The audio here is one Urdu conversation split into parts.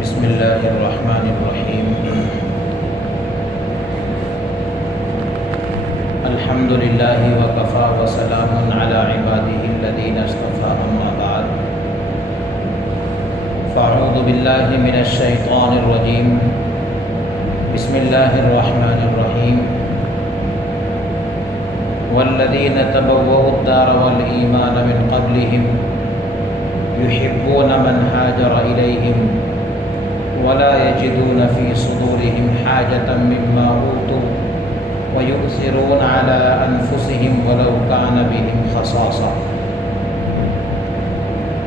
بسم اللہ الرحمن الرحیم الحمد للہ وکفی وسلام علی عبادہ الذین اصطفی اما بعد فاعوذ باللہ من الشیطان الرجیم بسم اللہ الرحمن الرحیم والذین تبوؤوا الدار والایمان من قبلہم يحبون من هاجر إليهم ولا يجدون في صدورهم حاجة مما أوتوا ويؤثرون على أنفسهم ولو كان بهم خصاصة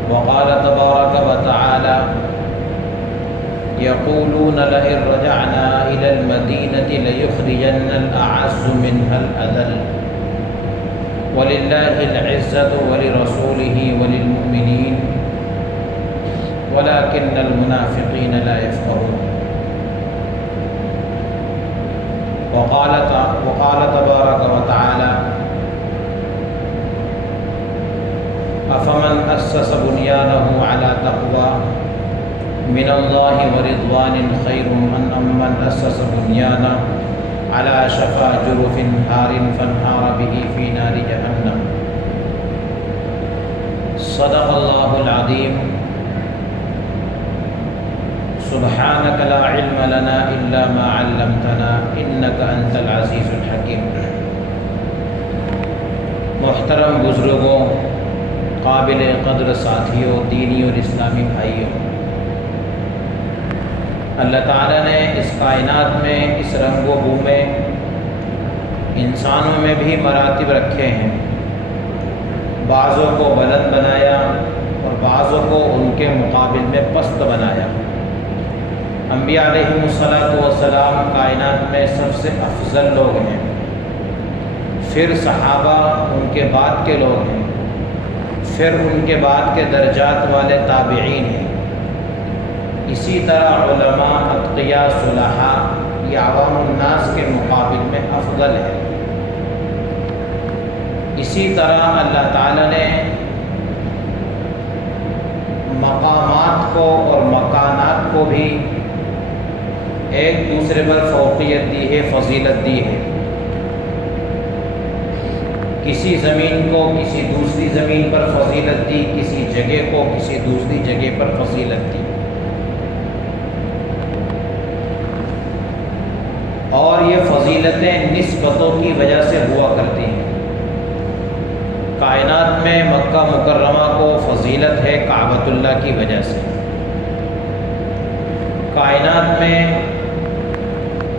وقال تبارك وتعالى يقولون لئن رجعنا إلى المدينة ليخرجن الأعز منها الأذل ولله العزة ولرسوله وللمؤمنين ولكن المنافقين لا يفقهون وقال تبارك وتعالى أفمن أسس بنيانه على تقوى من الله ورضوان خير من أسس بنيانه على شفا جرف هار فانهار به في نار جهنم صدق الله العظيم سبحانك لا علم لنا إلا ما علمتنا إنك أنت العزيز الحكيم۔ محترم بزرگوں، قابل قدر ساتھیوں، دینی اور اسلامی بھائیوں، اللہ تعالیٰ نے اس کائنات میں، اس رنگ و بو میں انسانوں میں بھی مراتب رکھے ہیں۔ بعضوں کو بلند بنایا اور بعضوں کو ان کے مقابل میں پست بنایا۔ انبیاء علیہم السلام کائنات میں سب سے افضل لوگ ہیں، پھر صحابہ ان کے بعد کے لوگ ہیں، پھر ان کے بعد کے درجات والے تابعین ہیں، اسی طرح علماء، اتقیاء، صلحاء یہ عوام الناس کے مقابل میں افضل ہے۔ اسی طرح اللہ تعالیٰ نے مقامات کو اور مکانات کو بھی ایک دوسرے پر فوقیت دی ہے، فضیلت دی ہے۔ کسی زمین کو کسی دوسری زمین پر فضیلت دی، کسی جگہ کو کسی دوسری جگہ پر فضیلت دی، اور یہ فضیلتیں نسبتوں کی وجہ سے ہوا کرتی ہیں۔ کائنات میں مکہ مکرمہ کو فضیلت ہے کعبۃ اللہ کی وجہ سے، کائنات میں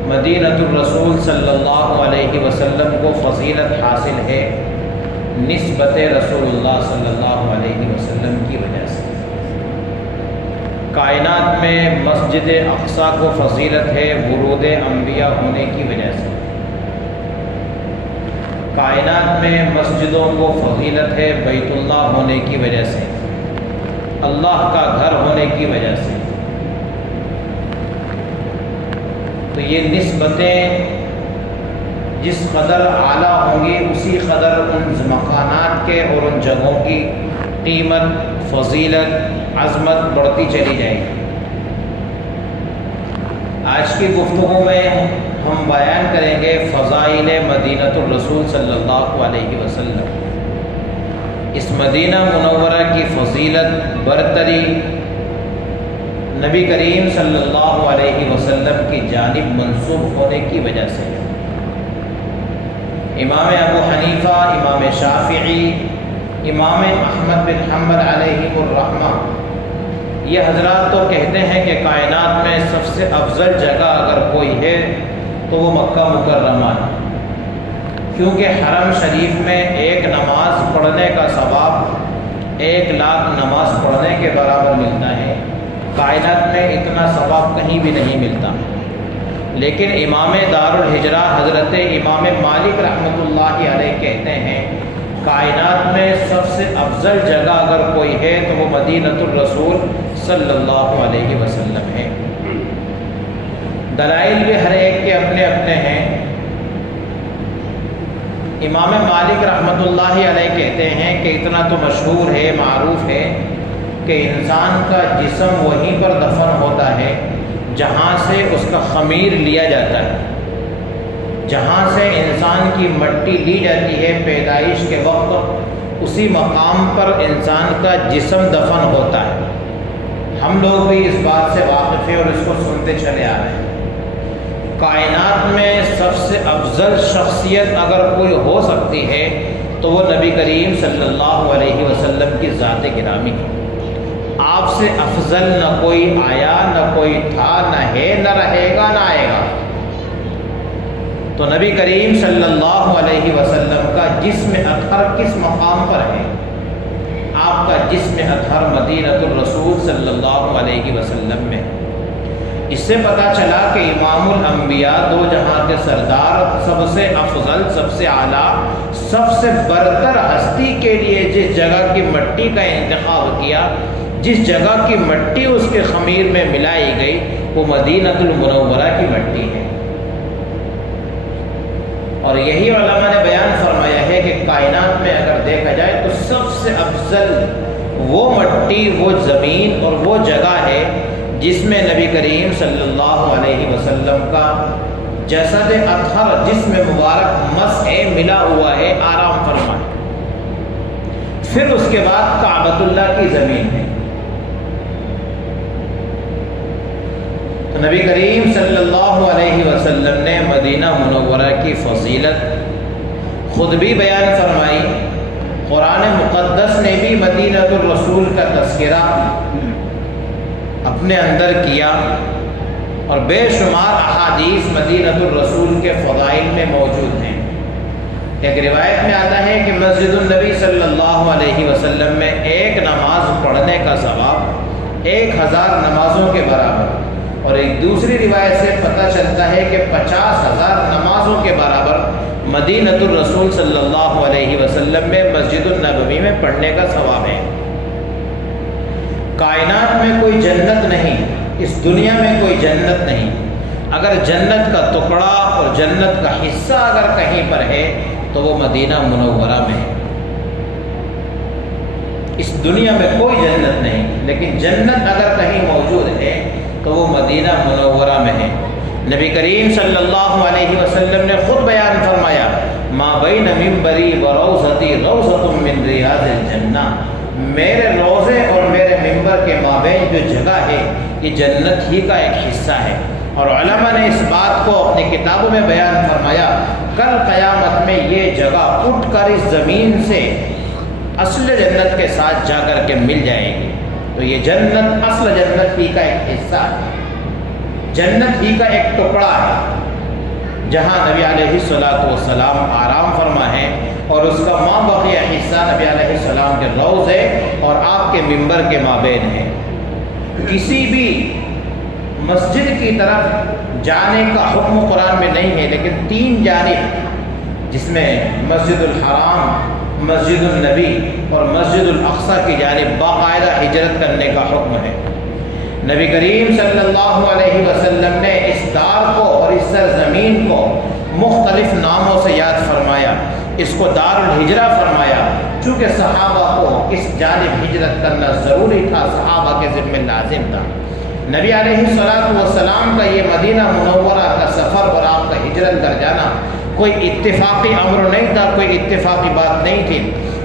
مدینہ الرسول صلی اللہ علیہ وسلم کو فضیلت حاصل ہے نسبت رسول اللہ صلی اللہ علیہ وسلم کی وجہ سے، کائنات میں مسجد اقصیٰ کو فضیلت ہے ورود انبیاء ہونے کی وجہ سے، کائنات میں مسجدوں کو فضیلت ہے بیت اللہ ہونے کی وجہ سے، اللہ کا گھر ہونے کی وجہ سے۔ تو یہ نسبتیں جس قدر اعلیٰ ہوں گی اسی قدر ان مکانات کے اور ان جگہوں کی قیمت، فضیلت، عظمت بڑھتی چلی جائے گی۔ آج کی گفتگو میں ہم بیان کریں گے فضائل مدینہ الرسول صلی اللہ علیہ وسلم۔ اس مدینہ منورہ کی فضیلت، برتری نبی کریم صلی اللہ علیہ وسلم کی جانب منسوب ہونے کی وجہ سے۔ امام ابو حنیفہ، امام شافعی، امام احمد بن حنبل علیہ الرحمہ یہ حضرات تو کہتے ہیں کہ کائنات میں سب سے افضل جگہ اگر کوئی ہے تو وہ مکہ مکرمہ ہے، کیونکہ حرم شریف میں ایک نماز پڑھنے کا ثواب 1,00,000 نماز پڑھنے کے برابر ملتا ہے۔ کائنات میں اتنا ثواب کہیں بھی نہیں ملتا۔ لیکن امام دار الہجرہ حضرت امام مالک رحمۃ اللہ علیہ کہتے ہیں کائنات میں سب سے افضل جگہ اگر کوئی ہے تو وہ مدینہ الرسول صلی اللہ علیہ وسلم ہے۔ دلائل بھی ہر ایک کے اپنے اپنے ہیں۔ امام مالک رحمۃ اللہ علیہ کہتے ہیں کہ اتنا تو مشہور ہے، معروف ہے کہ انسان کا جسم وہیں پر دفن ہوتا ہے جہاں سے اس کا خمیر لیا جاتا ہے، جہاں سے انسان کی مٹی لی جاتی ہے پیدائش کے وقت، اسی مقام پر انسان کا جسم دفن ہوتا ہے۔ ہم لوگ بھی اس بات سے واقف ہیں اور اس کو سنتے چلے آ رہے ہیں۔ کائنات میں سب سے افضل شخصیت اگر کوئی ہو سکتی ہے تو وہ نبی کریم صلی اللہ علیہ وسلم کی ذات گرامی ہے۔ آپ سے افضل نہ کوئی آیا، نہ کوئی تھا، نہ ہے، نہ رہے گا، نہ آئے گا۔ تو نبی کریم صلی اللہ علیہ وسلم کا جسم اطہر کس مقام پر ہے؟ آپ کا جسم اطہر مدینۃ الرسول صلی اللہ علیہ وسلم میں۔ اس سے پتہ چلا کہ امام الانبیاء، دو جہاں کے سردار، سب سے افضل، سب سے اعلیٰ، سب سے برتر ہستی کے لیے جس جگہ کی مٹی کا انتخاب کیا، جس جگہ کی مٹی اس کے خمیر میں ملائی گئی، وہ مدینۃ المنورہ کی مٹی ہے۔ اور یہی علماء نے بیان فرمایا ہے کہ کائنات میں اگر دیکھا جائے تو سب سے افضل وہ مٹی، وہ زمین اور وہ جگہ ہے جس میں نبی کریم صلی اللہ علیہ وسلم کا جسد اطہر، جسم مبارک مس ہے، ملا ہوا ہے، آرام فرما ہے۔ پھر اس کے بعد کعبۃ اللہ کی زمین ہے۔ تو نبی کریم صلی اللہ علیہ وسلم نے مدینہ منورہ کی فضیلت خود بھی بیان فرمائی، قرآن مقدس نے بھی مدینۃ الرسول کا تذکرہ اپنے اندر کیا، اور بے شمار احادیث مدینۃ الرسول کے فضائل میں موجود ہیں۔ ایک روایت میں آتا ہے کہ مسجد النبی صلی اللہ علیہ وسلم میں ایک نماز پڑھنے کا ثواب 1000 نمازوں کے برابر، اور ایک دوسری روایت سے پتہ چلتا ہے کہ 50,000 نمازوں کے برابر مدینۃ الرسول صلی اللہ علیہ وسلم میں مسجد النبوی میں پڑھنے کا ثواب ہے۔ کائنات میں کوئی جنت نہیں، اس دنیا میں کوئی جنت نہیں۔ اگر جنت کا ٹکڑا اور جنت کا حصہ اگر کہیں پر ہے تو وہ مدینہ منورہ میں ہے۔ اس دنیا میں کوئی جنت نہیں، لیکن جنت اگر کہیں موجود ہے تو وہ مدینہ منورہ میں ہے۔ نبی کریم صلی اللہ علیہ وسلم نے خود بیان فرمایا، ما بین منبری و روضتی روضۃ من ریاض الجنہ، میرے روضے اور میرے منبر کے مابین جو جگہ ہے یہ جنت ہی کا ایک حصہ ہے۔ اور علماء نے اس بات کو اپنی کتابوں میں بیان فرمایا، کل قیامت میں یہ جگہ اٹھ کر اس زمین سے اصل جنت کے ساتھ جا کر کے مل جائے گی۔ تو یہ جنت اصل جنت ہی کا ایک حصہ ہے، جنت ہی کا ایک ٹکڑا ہے، جہاں نبی علیہ الصلوۃ والسلام آرام فرما ہے، اور اس کا ماں بقیہ حصہ نبی علیہ السلام کے روضے اور آپ کے منبر کے مابین ہے۔ کسی بھی مسجد کی طرف جانے کا حکم قرآن میں نہیں ہے، لیکن 3 جانب، جس میں مسجد الحرام، مسجد النبی اور مسجد الاقصی کی جانب باقاعدہ ہجرت کرنے کا حکم ہے۔ نبی کریم صلی اللہ علیہ وسلم نے اس دار کو اور اس سرزمین کو مختلف ناموں سے یاد فرمایا، اس کو دار الہجرہ فرمایا، چونکہ صحابہ کو اس جانب ہجرت کرنا ضروری تھا، صحابہ کے ذمہ لازم تھا۔ نبی علیہ الصلوۃ والسلام کا یہ مدینہ منورہ کا سفر اور آپ کا ہجرت کر جانا کوئی اتفاقی امر نہیں تھا، کوئی اتفاقی بات نہیں تھی،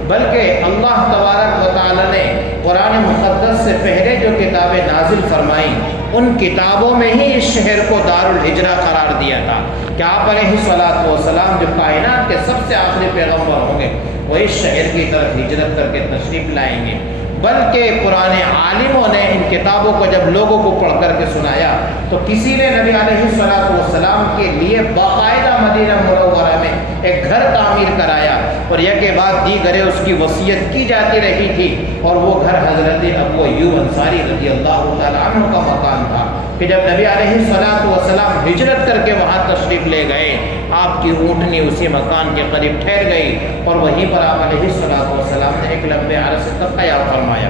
بلکہ اللہ تبارک و تعالی نے قرآن مقدس سے پہلے جو کتابیں نازل فرمائیں ان کتابوں میں ہی اس شہر کو دار الہجرہ قرار دیا تھا کہ آپ علیہ الصلوۃ والسلام جو کائنات کے سب سے آخری پیغمبر ہوں گے وہ اس شہر کی طرف ہجرت کر کے تشریف لائیں گے۔ بلکہ پرانے عالموں نے ان کتابوں کو جب لوگوں کو پڑھ کر کے سنایا تو کسی نے نبی علیہ الصلوۃ والسلام کے لیے باقاعدہ مدینہ منورہ میں ایک گھر تعمیر کرایا، اور یہ کے بعد دیگرے اس کی وصیت کی جاتی رہی تھی، اور وہ گھر حضرت ابو ایوب انصاری رضی اللہ تعالیٰ عنہ کا مکان تھا کہ جب نبی علیہ الصلوۃ والسلام ہجرت کر کے وہاں تشریف لے گئے، آپ کی اونٹنی اسی مکان کے قریب ٹھہر گئی، اور وہیں پر آپ علیہ الصلوۃ والسلام نے ایک لمبے عرصے تک قیام فرمایا۔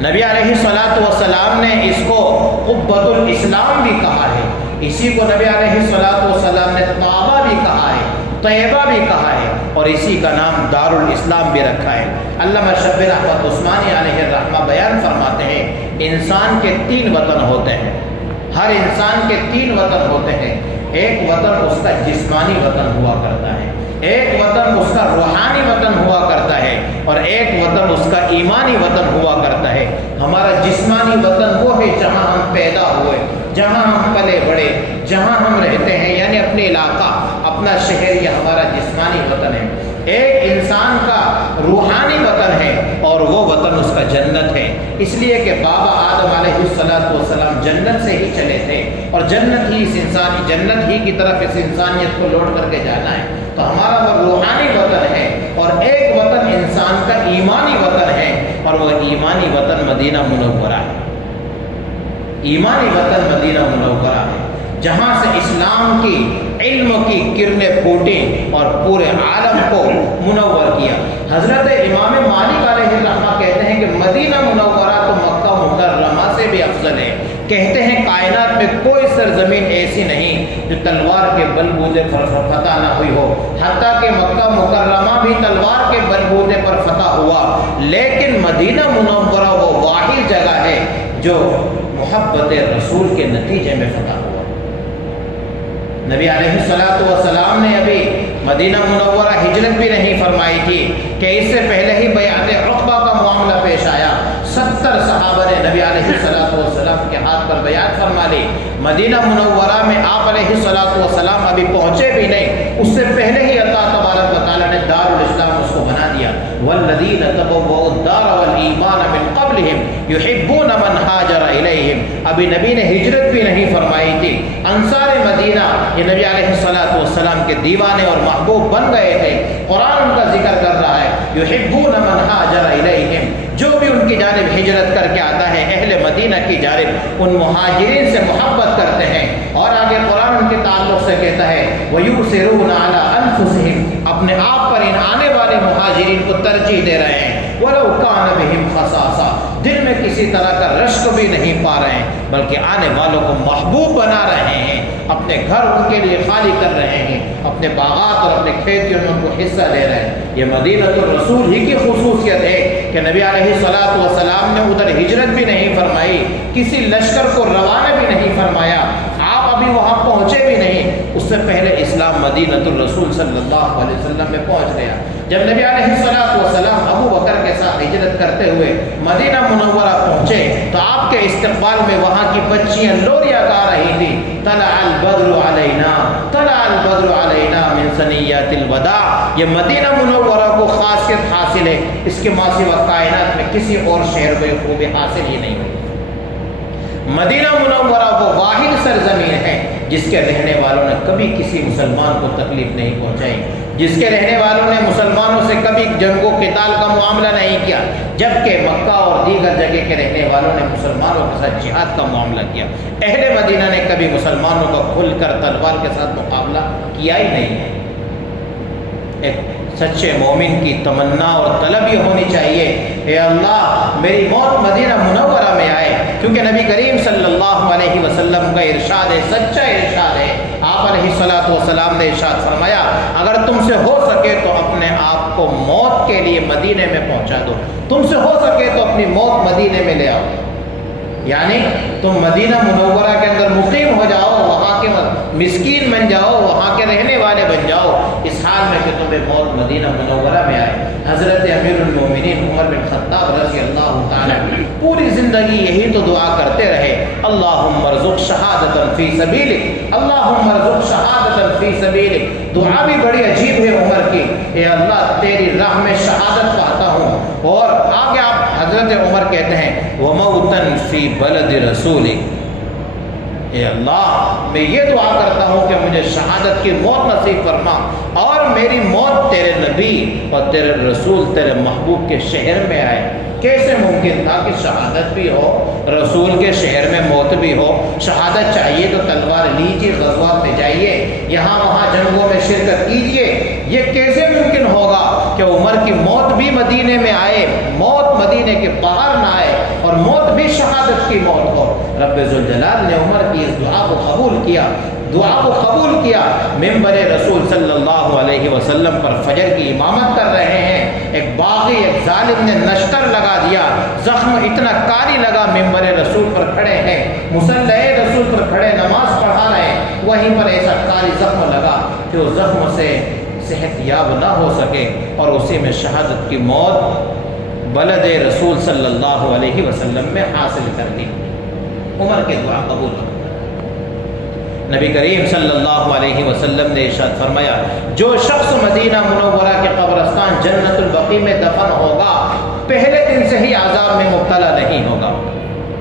نبی علیہ الصلوۃ والسلام نے اس کو قبۃ الاسلام بھی کہا ہے، اسی کو نبی علیہ الصلوۃ والسلام نے طابہ بھی کہا ہے، طیبہ بھی کہا ہے اور اسی کا نام دارالاسلام بھی رکھا ہے۔ علامہ شبیر احمد عثمانی علیہ الرحمہ بیان فرماتے ہیں انسان کے 3 وطن ہوتے ہیں، ہر انسان کے 3 وطن ہوتے ہیں۔ ایک وطن اس کا جسمانی وطن ہوا کرتا ہے، ایک وطن اس کا روحانی وطن ہوا کرتا ہے، اور ایک وطن اس کا ایمانی وطن ہوا کرتا ہے۔ ہمارا جسمانی وطن وہ ہے جہاں ہم پیدا ہوئے، جہاں ہم پلے بڑے، جہاں ہم رہتے ہیں، یعنی اپنے علاقہ، اپنا شہر، یہ ہمارا جسمانی وطن ہے۔ ایک انسان کا روحانی وطن ہے اور وہ وطن اس کا جنت ہے، اس لیے کہ بابا آدم علیہ السلام جنت سے ہی چلے تھے، اور جنت ہی کی طرف اس انسانیت کو لوٹ کر کے جانا ہے۔ تو ہمارا وہ روحانی وطن ہے، اور ایک وطن انسان کا ایمانی وطن ہے، اور وہ ایمانی وطن مدینہ منورہ ہے۔ ایمانی وطن مدینہ منورہ ہے، جہاں سے اسلام کی علم کی کرنیں پھوٹیں اور پورے عالم کو منور کیا۔ حضرت امام مالک علیہ الرحمہ کہتے ہیں کہ مدینہ منورہ تو مکہ مکرمہ سے بھی افضل ہے۔ کہتے ہیں کائنات میں کوئی سرزمین ایسی نہیں جو تلوار کے بلبوتے پر فتح نہ ہوئی ہو، حتیٰ کہ مکہ مکرمہ بھی تلوار کے بلبوتے پر فتح ہوا، لیکن مدینہ منورہ وہ واحد جگہ ہے جو محبت رسول کے نتیجے میں فتح ہوا۔ نبی علیہ السلام نے ابھی مدینہ منورہ ہجرت بھی نہیں فرمائی تھی کہ اس سے پہلے ہی بیعت عقبہ کا معاملہ پیش آیا۔ 70 صحابہ نے نبی علیہ السلام کے ہاتھ پر بیعت فرما لی۔ مدینہ منورہ میں آپ علیہ السلام ابھی پہنچے بھی نہیں، اس سے پہلے ہی اللہ تبارک و تعالیٰ نے دارالاسلام اس کو بنا دیا۔ والذین تبوؤا الدار والایمان من قبلہم یحبون من ہاجر الیہم۔ ابھی نبی نے ہجرت بھی نہیں فرمائی تھی، انصار مدینہ یہ نبی علیہ السلام کے دیوانے اور محبوب بن گئے تھے۔ قرآن ان کا ذکر کر رہا ہے یحبون من ہاجر الیہم، جو بھی ان کی جانب ہجرت کر کے آتا ہے اہل مدینہ کی جانب ان مہاجرین سے محبت کرتے ہیں۔ اور آگے قرآن ان کے تعلق سے کہتا ہے وَيُؤْثِرُونَ عَلَىٰ أَنفُسِهِمْ، اپنے آپ پر ان آنے والے مہاجرین کو ترجیح دے رہے ہیں۔ وَلَوْ كَانَ بِهِمْ خَصَاصَةٌ، دل میں کسی طرح کا رشک بھی نہیں پا رہے ہیں، بلکہ آنے والوں کو محبوب بنا رہے ہیں، اپنے گھر ان کے لیے خالی کر رہے ہیں، اپنے باغات اور اپنے کھیتیوں میں ان کو حصہ دے رہے ہیں۔ یہ مدینہ الرسول ہی کی خصوصیت ہے کہ نبی علیہ السلام نے ادھر ہجرت بھی نہیں فرمائی، کسی لشکر کو روانہ بھی نہیں فرمایا، آپ ابھی وہاں پہنچے بھی نہیں، اس سے پہلے اسلام مدینہ الرسول صلی اللہ علیہ وسلم میں پہنچ گیا۔ جب نبی علیہ السلام ابو بکر کے ساتھ ہجرت کرتے ہوئے مدینہ منورہ پہنچے تو آپ کے استقبال میں وہاں کی بچیاں لوریاں گا رہی تھیں، طلع البدر علینا، طلع البدر علینا من ثنیات الوداع۔ یہ مدینہ منورہ کو خاصیت حاصل ہے، اس کے ماں سوا کائنات میں کسی اور شہر کو یہ خوبی حاصل ہی نہیں ہوئی۔ مدینہ منورہ وہ واحد سرزمین ہے جس کے رہنے والوں نے کبھی کسی مسلمان کو تکلیف نہیں پہنچائی، جس کے رہنے والوں نے مسلمانوں سے کبھی جنگ و قتال کا معاملہ نہیں کیا، جبکہ مکہ اور دیگر جگہ کے رہنے والوں نے مسلمانوں کے ساتھ جہاد کا معاملہ کیا۔ اہل مدینہ نے کبھی مسلمانوں کا کھل کر تلوار کے ساتھ مقابلہ کیا ہی نہیں ہے۔ ایک سچے مومن کی تمنا اور طلب یہ ہونی چاہیے اے اللہ میری موت مدینہ منورہ میں آئے، کیونکہ نبی کریم صلی اللہ علیہ وسلم کا ارشاد ہے، سچا ارشاد ہے۔ آپ علیہ السلام نے ارشاد فرمایا اگر تم سے ہو سکے تو اپنے آپ کو موت کے لیے مدینے میں پہنچا دو، تم سے ہو سکے تو اپنی موت مدینے میں لے آؤ، یعنی تم مدینہ منورہ کے اندر مقیم ہو جاؤ، وہاں کے مسکین بن جاؤ، وہاں کے رہنے والے بن جاؤ، اس حال میں کہ تمہیں موت مدینہ منورہ میں آئے۔ حضرت امیر المومنین عمر بن خطاب رضی اللہ تعالیٰ پوری زندگی یہی تو دعا کرتے رہے، اللہم ارزق شہادتا فی سبیلک، اللہم ارزق شہادتا فی سبیلک۔ دعا بھی بڑی عجیب ہے عمر کی، اے اللہ تیری راہ میں شہادت پاتا ہوں۔ اور آگے آپ حضرت عمر کہتے ہیں وَمَوْتًا فِي بَلَدِ رَسُولِكَ، اے اللہ میں یہ دعا کرتا ہوں کہ مجھے شہادت کی موت نصیب فرما، اور میری موت تیرے نبی اور تیرے رسول تیرے محبوب کے شہر میں آئے۔ کیسے ممکن تھا کہ شہادت بھی ہو، رسول کے شہر میں موت بھی ہو؟ شہادت چاہیے تو تلوار لیجیے، غزوات میں جائیے، یہاں وہاں جنگوں میں شرکت کیجیے۔ یہ کیسے ممکن ہوگا کہ عمر کی موت بھی مدینے میں آئے، موت مدینے کے باہر نہ آئے، اور موت بھی شہادت کی موت ہو۔ رب ذوالجلال نے عمر کی اس دعا کو قبول کیا، دعا کو قبول کیا۔ ممبر رسول صلی اللہ علیہ وسلم پر فجر کی امامت کر رہے ہیں، ایک باغی ایک ظالم نے نشتر لگا دیا، زخم اتنا کاری لگا، ممبر رسول پر کھڑے ہیں، مصلی رسول پر کھڑے نماز پڑھا رہے ہیں، وہیں پر ایسا کاری زخم لگا کہ اس زخم سے صحت یاب نہ ہو سکے اور اسی میں شہادت کی موت بلد رسول صلی اللہ علیہ وسلم میں حاصل کر لی۔ عمر کی دعا قبول ہو۔ نبی کریم صلی اللہ علیہ وسلم نے ارشاد فرمایا، جو شخص مدینہ منورہ کے قبرستان جنت البقیع میں دفن ہوگا پہلے دن سے ہی عذاب میں مبتلا نہیں ہوگا،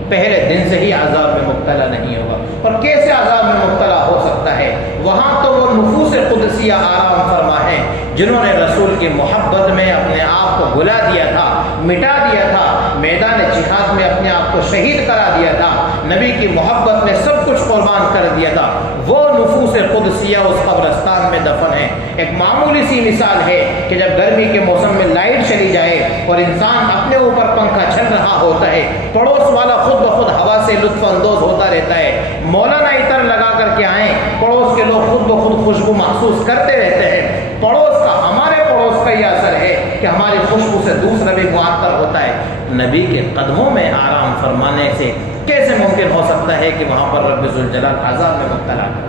پہلے دن سے ہی عذاب میں مبتلا نہیں ہوگا۔ اور کیسے عذاب میں مبتلا ہو سکتا ہے؟ وہاں تو وہ نفوس قدسیہ آرام فرما ہے جنہوں نے رسول کی محبت میں اپنے آپ کو بھلا دیا تھا، مٹا دیا تھا، میدان جہاد میں اپنے آپ کو شہید کرا دیا تھا، نبی کی محبت میں سب کچھ قربان کر دیا تھا، وہ نفوس قدسیہ اس قبرستان میں دفن ہے۔ ایک معمولی سی مثال ہے کہ جب گرمی کے موسم میں لائٹ چلی جائے اور انسان اپنے اوپر پنکھا چل رہا ہوتا ہے، پڑوس والا خود بخود ہوا سے لطف اندوز ہوتا رہتا ہے، مولانا عطر لگا کر کے آئیں، پڑوس کے لوگ خود بخود خوشبو محسوس کرتے رہتے ہیں۔ پڑوس کا، ہمارے پڑوس کا یہ اثر ہے کہ ہماری خوشبو سے دوسرا بھی معطر ہوتا ہے۔ نبی کے قدموں میں آرام فرمانے سے کیسے ممکن ہو سکتا ہے کہ وہاں پر رب ذوالجلال عذاب میں مبتلا ہے؟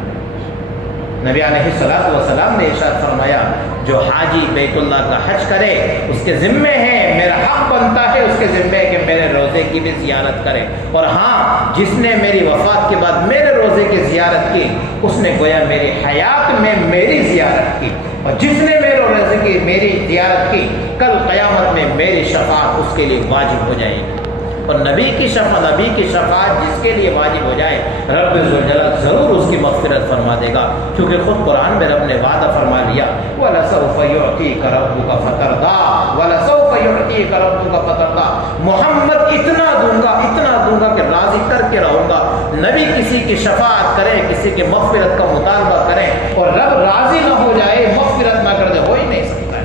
نبی علیہ الصلوۃ والسلام نے ارشاد فرمایا، جو حاجی بیت اللہ کا حج کرے اس کے ذمے ہے، میرا حق بنتا ہے اس کے ذمے کہ میرے روزے کی بھی زیارت کرے، اور ہاں جس نے میری وفات کے بعد میرے روزے کی زیارت کی اس نے گویا میری حیات میں میری زیارت کی، اور جس نے میرے روزے کی میری زیارت کی کل قیامت میں میری شفاعت اس کے لیے واجب ہو جائے گی۔ اور نبی کی شفاعت جس کے لیے واجب ہو جائے رب ذوالجلال ضرور اس کی مغفرت فرما دے گا، کیونکہ خود قرآن میں رب نے وعدہ فرما لیا، وَلَسَوْفَ يُعْطِيكَ رَبُّكَ فَتَرْضَىٰ وَلَسَوْفَ يُعْطِيكَ رَبُّكَ فَتَرْضَىٰ۔ محمد اتنا دوں گا کہ راضی کر کے رہوں گا۔ نبی کسی کی شفاعت کرے، کسی کی مغفرت کا مطالبہ کریں اور رب راضی نہ ہو جائے، مغفرت نہ کر دے، ہو ہی نہیں سکتا ہے۔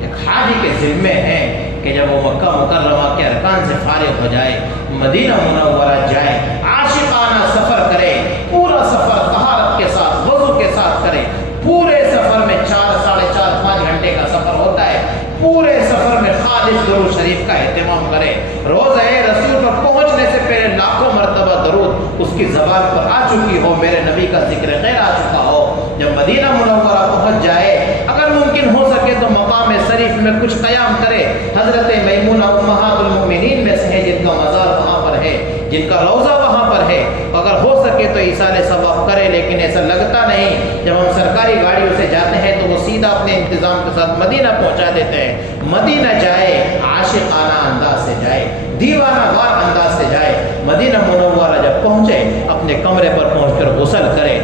ایک حاجی کے ذمے ہے کہ جب وہ مکہ مکرمہ کے ارکان سے فارغ ہو جائے، مدینہ منورہ جائے، عاشقانہ سفر کرے، پورا سفر طہارت کے ساتھ، وضو کے ساتھ کرے، پورے سفر میں 4 ساڑھے 4 5 گھنٹے کا سفر ہوتا ہے، پورے سفر میں خالص درود شریف کا اہتمام کرے، روضہ رسول پر پہنچنے سے پہلے لاکھوں مرتبہ درود اس کی زبان پر آ چکی ہو، میرے نبی کا ذکر خیر آ چکا ہو۔ جب مدینہ منورہ پہنچ جائے، اگر ممکن ہو سکے تو مقام شریف میں کچھ قیام کرے۔ حضرت میمونہ امہات المؤمنین میں سے ہے جن کا مزار وہاں پر ہے، جن کا روضہ وہاں پر ہے، اگر ہو سکے تو ایصال ثواب کرے، لیکن ایسا لگتا نہیں۔ جب ہم سرکاری گاڑیوں سے جاتے ہیں تو وہ سیدھا اپنے انتظام کے ساتھ مدینہ پہنچا دیتے ہیں۔ مدینہ جائے، عاشقانہ انداز سے جائے، دیوانہ وار انداز سے جائے۔ مدینہ منورہ جب پہنچے، اپنے کمرے پر پہنچ کر غسل کرے،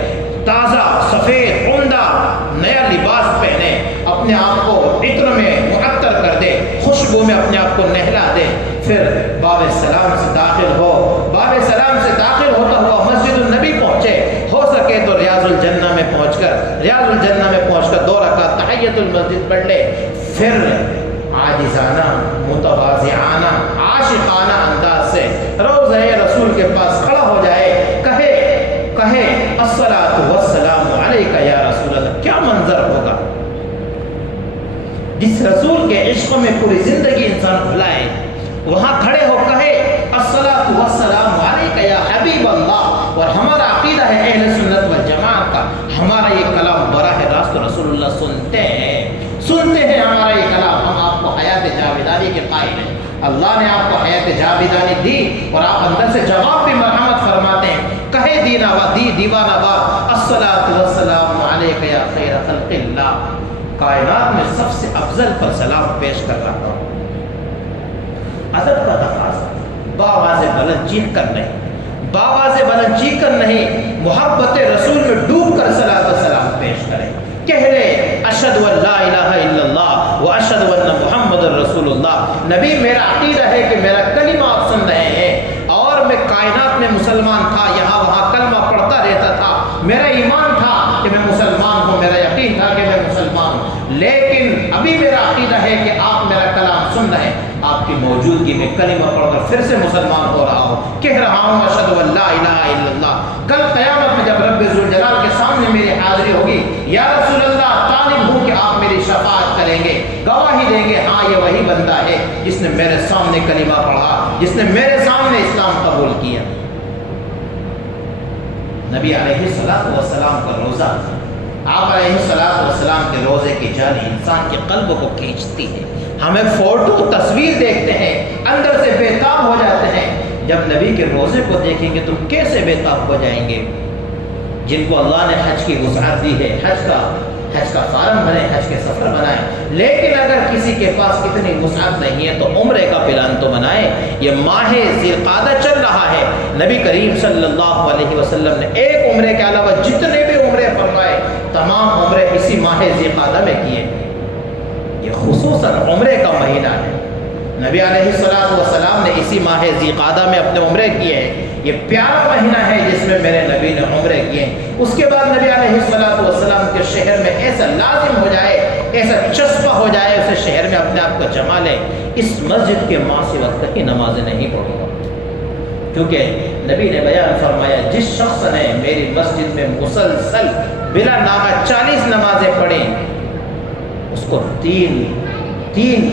تازہ سفید عمدہ نیا لباس پہنے، اپنے آپ کو عطر میں معطر کر دے، خوشبو میں اپنے آپ کو نہلا دے، پھر باب سلام سے داخل ہو، باب سلام سے داخل ہوتا ہوا مسجد النبی پہنچے، ہو سکے تو ریاض الجنہ میں پہنچ کر 2 رکعت تحیۃ المسجد پڑھ لے، پھر عاجزانہ متواضعانہ عاشقانہ انداز سے روضہ رسول کے پاس کھڑا ہو جائے، کہے الصلاۃ والسلام علیک یا رسول اللہ۔ کیا منظر ہوگا؟ جس رسول کے عشق میں پوری زندگی انسان بھلائے، وہاں کھڑے ہو کہے الصلاۃ والسلام علیک یا حبیب اللہ۔ اور ہمارا عقیدہ ہے اہل سنت والجماعت کا، ہمارا یہ کلام براہ راست رسول اللہ سنتے ہیں ہمارا یہ کلام، ہم آپ کو حیات جاویدانی کے قائل ہیں۔ اللہ نے آپ کو حیات جاویدانی دی اور آپ اندر سے جواب بھی مرحمت فرماتے ہیں، کہے دیوانہ وار الصلاۃ والسلام علیک یا خیر خلق اللہ۔ کائنات میں سب سے افضل پر سلام پیش کر رہا ہوں۔ ادب کا تقاضا، باواز بلند چیخ کر نہیں، محبت رسول میں ڈوب کر صلاۃ و سلام پیش کریں، کہہ لے اشہد ان لا الہ الا اللہ و اشہد ان محمد رسول اللہ۔ نبی میرا عقیدہ ہے کہ میرا کلمہ آپ سن رہے ہیں، اور میں کائنات میں مسلمان تھا، یہاں وہاں کلمہ پڑھتا رہتا تھا، میرا ایمان تھا کہ میں مسلمان ہوں، میرا یقین تھا کہ میں مسلمان ہوں، لیکن ابھی میرا عقیدہ ہے کہ آپ میرا کلام سن رہے ہیں، آپ کی موجودگی میں سے مسلمان ہو رہا ہو، کہہ رہا ہوں اشہد ان لا الہ الا اللہ۔ کل قیامت میں جب رب ذوالجلال کے سامنے میری حاضری ہوگی، یا رسول اللہ طالب ہوں کہ آپ میری شفاعت کریں گے، گواہی دیں گے ہاں یہ وہی بندہ ہے جس نے میرے سامنے کلمہ پڑھا، جس نے میرے سامنے اسلام قبول کیا۔ نبی علیہ السلام کا روزہ، آپ علیہ السلام کے روزے کی جالی انسان کے قلب کو کھینچتی ہے۔ ہم ایک فوٹو تصویر دیکھتے ہیں، اندر سے بےتاب ہو جاتے ہیں۔ جب نبی کے روزے کو دیکھیں گے تو کیسے بےتاب ہو جائیں گے؟ جن کو اللہ نے حج کی وسعت دی ہے، حج کا فارم بنے، حج کے سفر بنائیں، لیکن اگر کسی کے پاس اتنی وسعت نہیں ہے تو عمرے کا پلان تو بنائے۔ یہ ماہ ذی القعدہ چل رہا ہے، نبی کریم صلی اللہ علیہ وسلم نے ایک عمرے کے علاوہ جتنے بھی عمرے فرمائے تمام عمرے اسی ماہ ذی القعدہ میں کیے۔ یہ خصوصاً عمرے کا مہینہ ہے، نبی علیہ السلام نے اسی ماہ ذی القعدہ میں اپنے عمرے کیے ہیں۔ یہ پیارا مہینہ ہے جس میں میرے نبی نے عمرے کیے۔ اس کے بعد نبی علیہ السلام کے شہر میں ایسا لازم ہو جائے، ایسا چسپا ہو جائے اسے شہر میں اپنے آپ کو جما لے، اس مسجد کے ماں سے وقت کہیں نمازیں نہیں پڑھوں گا، کیونکہ نبی نے بیان فرمایا جس شخص نے میری مسجد میں مسلسل بلا ناغہ 40 نمازیں پڑھیں اس کو تین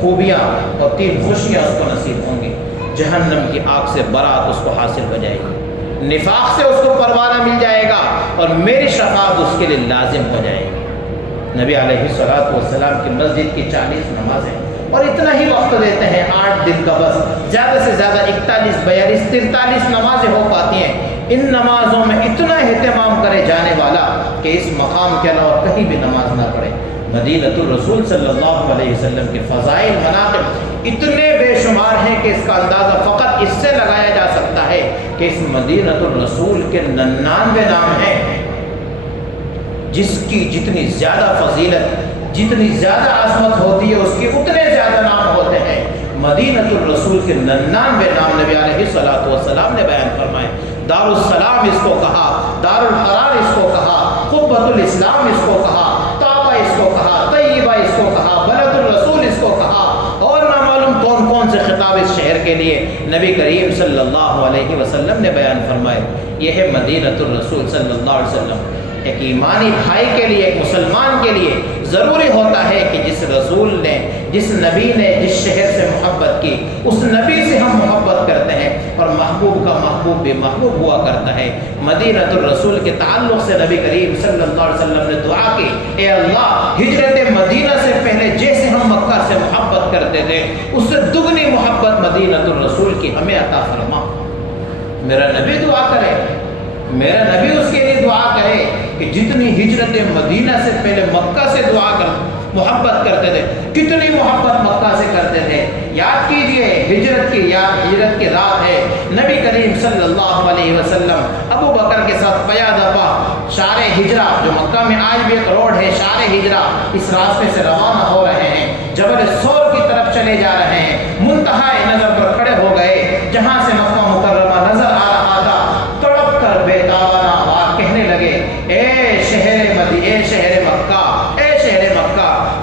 خوبیاں اور 3 خوشیاں اس کو نصیب ہوں گی۔ جہنم کی آگ سے برات اس کو حاصل ہو جائے گی، نفاق سے اس کو پروانہ مل جائے گا، اور میری شفاعت اس کے لیے لازم ہو جائے گی۔ نبی علیہ السلام کی مسجد کی 40 نمازیں، اور اتنا ہی وقت دیتے ہیں 8 دن کا بس، زیادہ سے زیادہ 41 42 43 نمازیں ہو پاتی ہیں۔ ان نمازوں میں اتنا اہتمام کرے جانے والا کہ اس مقام کے علاوہ کہیں بھی نماز نہ پڑھے۔ مدینہ الرسول صلی اللہ علیہ وسلم کے فضائل مناقب اتنے بے شمار ہیں کہ اس کا اندازہ فقط اس سے لگایا جا سکتا ہے کہ اس مدینہ الرسول کے 99 نام ہیں، جس کی جتنی زیادہ فضیلت، جتنی زیادہ عظمت ہوتی ہے اس کے اتنے زیادہ نام ہوتے ہیں۔ مدینہ الرسول کے 99 نام نبی علیہ السلام نے بیان فرمائے۔ دار السلام اس کو کہا، دار القرار اس کو کہا، قبۃ الاسلام اس کو کہا، طابہ اس کو کہا، طیبہ اس کو کہا، بلد الرسول اس کو کہا، اور نہ معلوم کون کون سے خطاب اس شہر کے لیے نبی کریم صلی اللہ علیہ وسلم نے بیان فرمائے۔ یہ ہے مدینہ الرسول صلی اللہ علیہ وسلم۔ ایک ایمانی بھائی کے لیے، ایک مسلمان کے لیے ضروری ہوتا ہے کہ جس رسول نے، جس نبی نے جس شہر سے محبت کی اس نبی سے ہم محبت کرتے ہیں، اور محبوب کا محبوب بھی محبوب ہوا کرتا ہے۔ مدینہ الرسول کے تعلق سے نبی کریم صلی اللہ علیہ وسلم نے دعا کی، اے اللہ ہجرت مدینہ سے پہلے جیسے ہم مکہ سے محبت کرتے تھے اس سے دگنی محبت مدینہ الرسول کی ہمیں عطا فرما۔ میرا نبی دعا کرے، میرا نبی اس کے لیے دعا کرے کہ جتنی ہجرت مدینہ سے پہلے مکہ سے محبت کرتے تھے، کتنی محبت مکہ سے کرتے تھے۔ یاد کیجئے ہجرت کی رات ہے، نبی کریم صلی اللہ علیہ وسلم ابو بکر کے ساتھ قیادہ پا شار ہجرہ، جو مکہ میں آج بھی ایک روڈ ہے شار ہجرہ، اس راستے سے روانہ ہو رہے ہیں، جبل سور کی طرف چلے جا رہے ہیں۔ منتہائے نظر پر کھڑے ہو گئے، جہاں سے مکہ مکرمہ نظر آ رہا تھا، تڑپ کر بےتابانہ آواز کہنے لگے، اے شہر مکہ، اے شہر مکہ،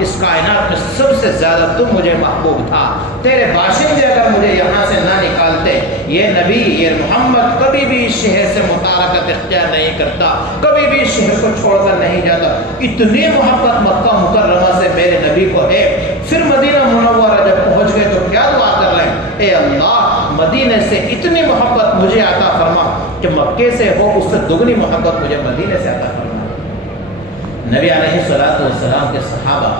اس کائنات میں سب سے زیادہ تم مجھے محبوب تھا، تیرے باشندے اگر مجھے یہاں سے نہ نکالتے، یہ نبی، یہ محمد کبھی بھی اس شہر سے متارکت اختیار نہیں کرتا، کبھی بھی اس شہر کو چھوڑ کر نہیں جاتا۔ اتنی محبت مکہ مکرمہ سے میرے نبی کو ہے۔ پھر مدینہ منورہ جب پہنچ گئے تو کیا دعا کر لیں، اے اللہ مدینہ سے اتنی محبت مجھے عطا فرما کہ مکے سے ہو اس سے دگنی محبت مجھے مدینہ سے عطا فرما۔ نبی علیہ السلام کے صحابہ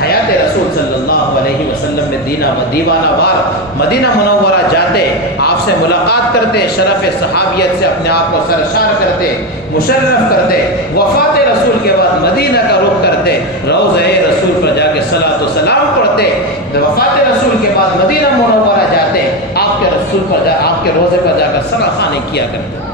حیات رسول صلی اللہ علیہ وسلم میں دیوانہ وار مدینہ منورہ جاتے، آپ سے ملاقات کرتے، شرف صحابیت سے اپنے آپ کو سرشار کرتے، مشرف کرتے، وفات رسول کے بعد مدینہ کا رخ کرتے، روضہ رسول پر جا کے صلاۃ و سلام پڑھتے، وفات رسول کے بعد مدینہ منورہ جاتے، آپ کے روضے پر جا کر صلاۃ خوانی کیا کرتے۔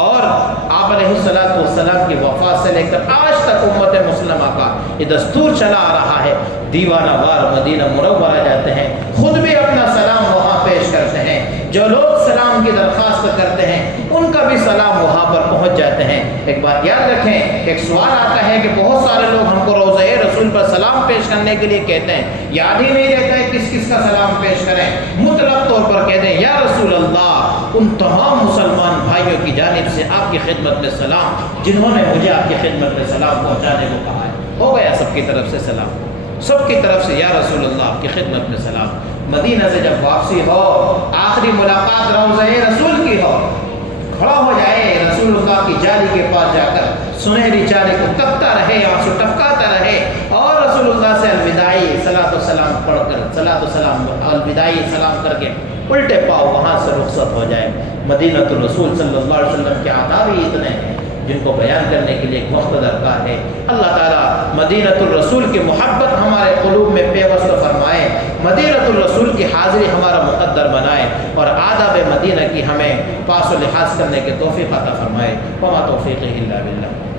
اور آپ علیہ السلام کی وفات سے لے کر آج تک امت مسلمہ کا یہ دستور چلا آ رہا ہے، دیوانہ وار مدینہ منورہ جاتے ہیں، خود بھی اپنا سلام وہاں پیش کرتے ہیں، جو لوگ سلام کی درخواست کرتے ہیں ان کا بھی سلام وہاں پر پہنچ جاتے ہیں۔ ایک ایک بات یاد رکھیں، ایک سوال آتا ہے کہ بہت سارے لوگ ہم کو روضہ رسول پر سلام پیش کرنے کے لیے کہتے ہیں، یاد ہی نہیں رہتا ہے کس کس کا سلام پیش کریں، مطلق طور پر کہتے ہیں یا رسول اللہ ان تمام مسلمان بھائیوں کی جانب سے آپ کی خدمت میں سلام جنہوں نے مجھے آپ کی خدمت میں سلام پہنچانے کو کہا ہے۔ ہو گیا سب کی طرف سے سلام، سب کی طرف سے یا رسول اللہ آپ کی خدمت میں سلام۔ مدینہ سے جب واپسی ہو، آخری ملاقات روضہ رسول کی ہو، کھڑا ہو جائے رسول اللہ کی جالی کے پاس جا کر سنہری جالی کو تکتا رہے، آنسو ٹپکاتا رہے اور رسول اللہ سے الوداعی صلاۃ و سلام پڑھ کر، صلاۃ و سلام الوداعی سلام کر کے الٹے پاؤ وہاں سے رخصت ہو جائے۔ مدینہ الرسول صلی اللہ علیہ وسلم کے آداب ہی اتنے ہیں جن کو بیان کرنے کے لیے ایک وقت درکار ہے۔ اللہ تعالیٰ مدینہ الرسول کی محبت ہمارے قلوب میں پیوست فرمائے، مدینہ الرسول کی حاضری ہمارا مقدر بنائے اور آداب مدینہ کی ہمیں پاس و لحاظ کرنے کے توفیق عطا فرمائے۔ وما توفیق الا باللہ۔